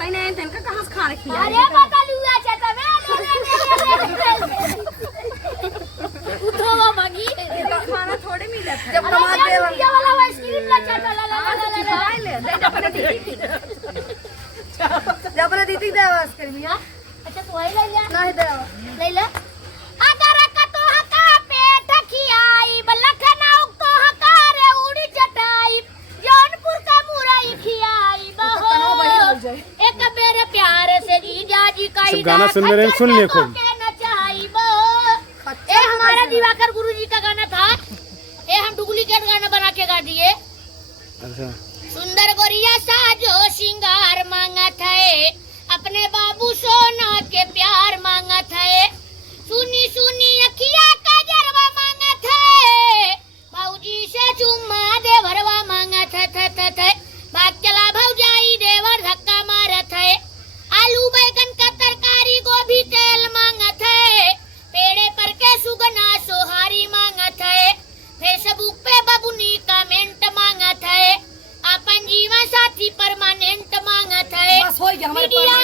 कहीं नहीं इनका कहां से खा रखी है अरे पता लुआ चाचा मैं उठो मांगी खाना थोड़े मिला था जब टमाटर दे वाला आइसक्रीम ला चाचा ला ले दे अपने दीदी जब अपने दीदी दे आइसक्रीम या अच्छा तो आई ले ले नहीं दे ले ले अगर का तो हका पेट खियाई लखनऊ को हका रे उड़ी चटाई जौनपुर का मुरई खियाई बहो एक बेर प्यार से जीजा जी का सब गाना सुन रहे हैं, सुन लिए खूब। नचाई बहो ये हमारा दिवाकर गुरुजी का गाना था ये हम डुप्लीकेट गाना बना के गा दिए अच्छा सुंदर गोरिया साजो सिंगार मांगत है अपने बाबू सोना के प्यार मांगत है सुनी सुनी अखिया का जरवा मांगत है भौजी से चुम्मा देवरवा मांगत है भाग चला भौजाई देवर धक्का मारत है आलू बैगन का तरकारी गोभी तेल मांगत है पेड़े पर के सुगना सोहारी मांगत है फेसबुक पे बबुनी कमेंट मांगत है अपन जीवन साथी परमानेंट मांगत है बस हो गया हमारे मीडिया